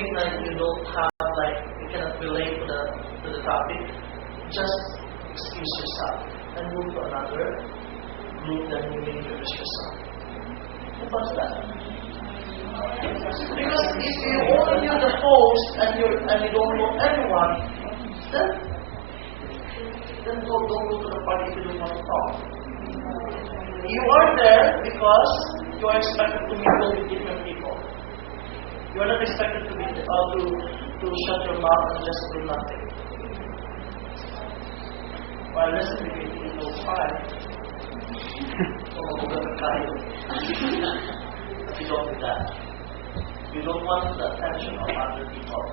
think that you don't have, like, you cannot relate to the topic, just excuse yourself and move to another group that you may introduce yourself. Move on to that. Because if you only knew the host and you don't know anyone, then don't go to the party if you don't want to talk. You are there because you are expected to mingle with different people. You are not expected to shut your mouth and just do nothing. While listening to people five, but you don't do that. You don't want the attention of other people.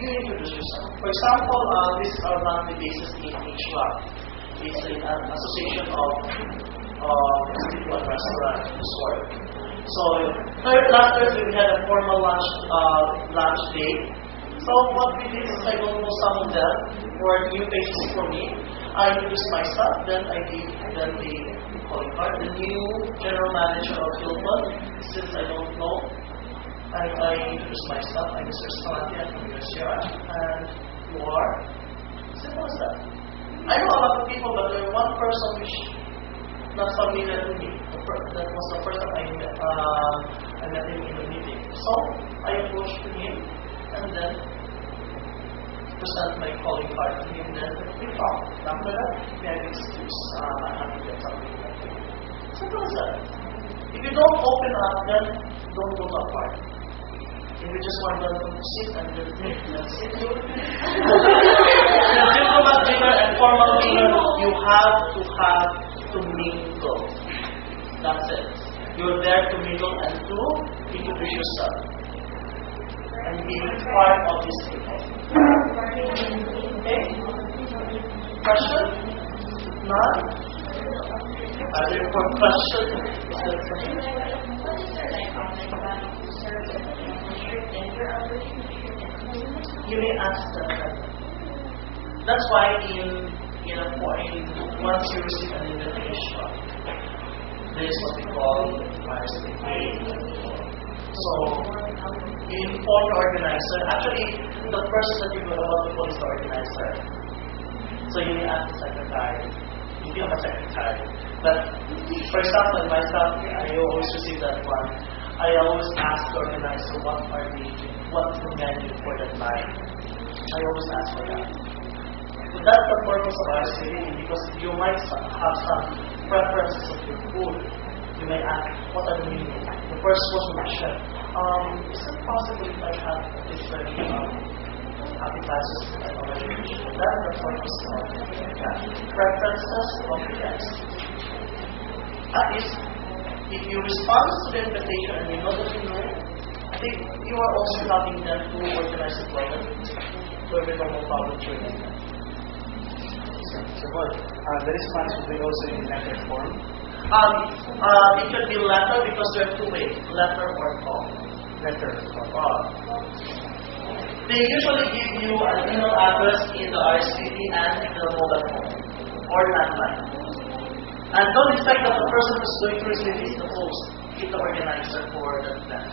You introduce yourself. For example, this is our monthly basis in HVAC. It's an association of institute and restaurant resort. So last Thursday we had a formal lunch day. So what we did is I don't know some of them were new faces for me. I introduced myself, then I gave them the calling card. The new general manager of Hilton, since I don't know, I introduced myself. I'm Mr. Salati, I'm from Sierra, and you are? Simple as that. I know a lot of people, but there's one person which not familiar to me. That was the first time I met him in the meeting. So I approached him and then present my calling card to him. Then we talked. After that, we had excuse. I have to get something. Simple as that. If you don't open up, then don't go to a party. If you just want them to sit and then sit you. In a diplomat dinner and formal dinner, you have to mingle. That's it. You're there to mingle and to introduce yourself. And be part of this people. Okay? Question? None? Are there more questions? You may ask them. That's why once you receive an invitation, there is what we call RSVP. So you inform the organizer. Actually, the person that you go about to call is the organizer. So you may ask the secretary. You become a secretary. But for example, myself, I always receive that one. I always ask the organizer what's the menu for that night. I always ask for that. So that's the purpose of RSVP, because you might have some preferences of your food. You may ask, what are the menu? The first question will be, chef, is it possible if I have different appetizers that I already mentioned? That's the purpose of preferences of the guest. That is, if you respond to the invitation and you know that you know, I think you are also helping them to organize the toilet so there's no problem during it. So what? The response will be also in letter form? It could be letter because there are two ways, letter or call. Letter or call. They usually give you an email address in the RSVP and the mobile phone or landline. And don't expect that the person who's going to receive is the host, is the organizer for that event.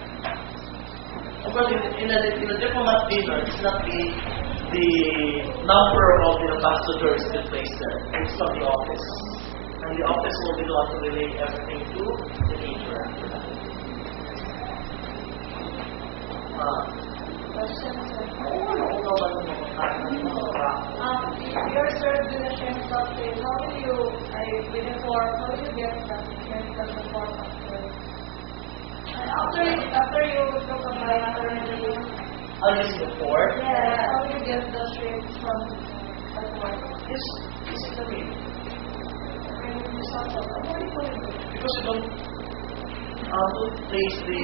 Of course, in a diplomat dinner, it's not the number of the ambassadors that placed there. It's from the office. And the office will be the one to relay everything to the caterer. Questions? You're served in a shrimp cocktail. How will you, with the form, how will you get that shrimp from the form after? After you took a bite, after you... I'll use the fork. Yeah, how will you get the shrimp from the form? This is the way. Because you don't place the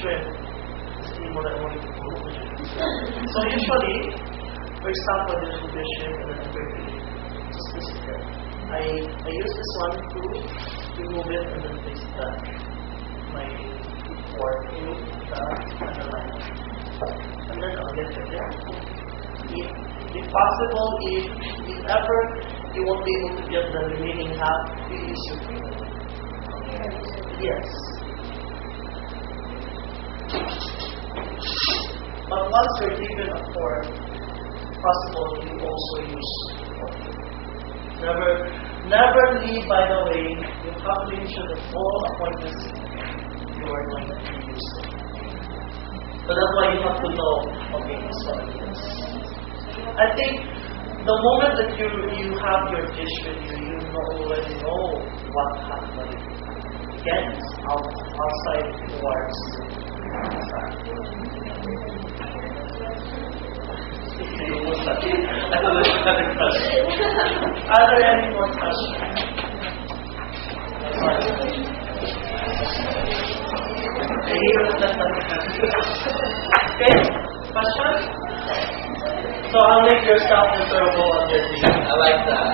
shrimp. So usually, for example, this will be a shrimp and then just this here. I use this one to remove it and then place my fork in the underline. And then I'll get it there. If possible, if ever you won't be able to get the remaining half, you use your finger. Yes. once you're given a form, possible you also use it. Never leave, by the way, you have to ensure the full appointments you are going to use it. So that's why you have to know, okay, this one is. I think the moment that you have your dish with you, already know what happened. Again, outside towards Are there any more questions? Okay, questions? So I'll make yourself miserable on your team. I like that.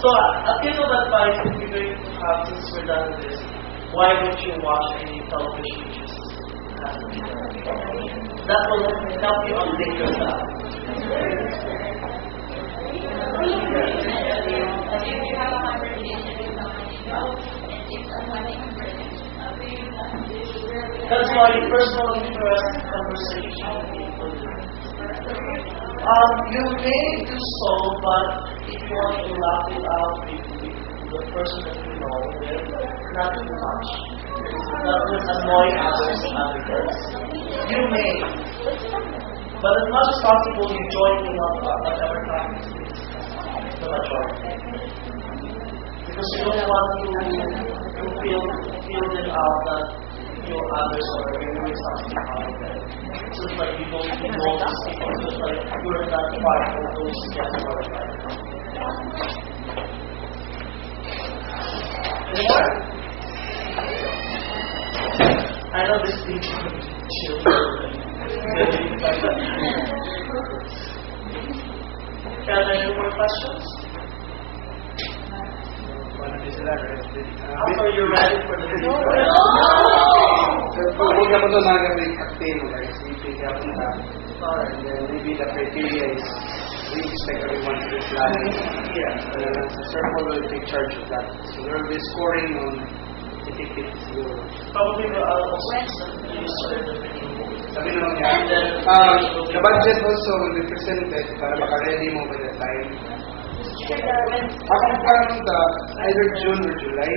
So a piece of advice if you're going to have, since we're done with this, why don't you watch any television which is that will help you update yourself. That's why personal interest conversation you may do so, but if you want to laugh it out with the person that you know, not too much. That will annoy others and other girls. You may, but as much as possible, you join in on whatever time is the majority. Because you don't want to feel them out that others are doing something out of it. So it's like you don't know these people. So it's like you're not part of those guests who are right. Any more? I know this thing is chill. Can I any more questions? After you're ready for the video. Huwag naman doon nagawin cocktail, guys. Ipig ako na. And then maybe the criteria is we expect everyone to reply. The circle will take charge of that. So there will be scoring on the tickets. Probably I'll also use the video. Sabi naman yan. The budget also will be presented para maka-ready mo by the time. Akong parang either June or July,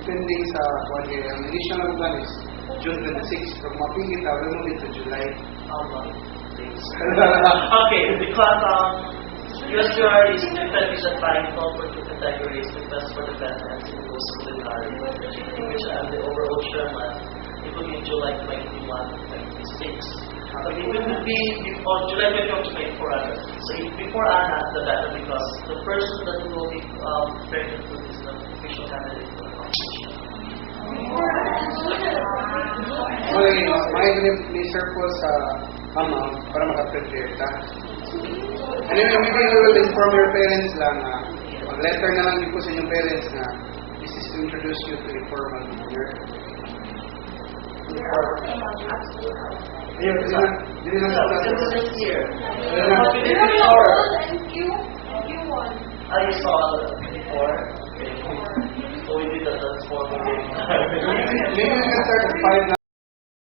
depending sa 1 year. Ang initial plan is June 26. Pag mapingit, we move it to July. Okay, because USUR is different with the title for two categories, the best for the best and it goes culinary, which I'm the overall chairman. It will be July 21, 26. But it will be before July 21 to 24. So if before Anna, the better, because the person that will be pregnant with is the official candidate for the competition. Okay, mag-grip ni Sir po sa amount para maka-prepare ka. Anyway, maybe you will inform your parents lang na mag-letter na lang din po sa inyong parents na this is to introduce you to a formal dinner. Dili na sa This year. You saw before? Okay. So we did that formal. Maybe we can start at 5 na.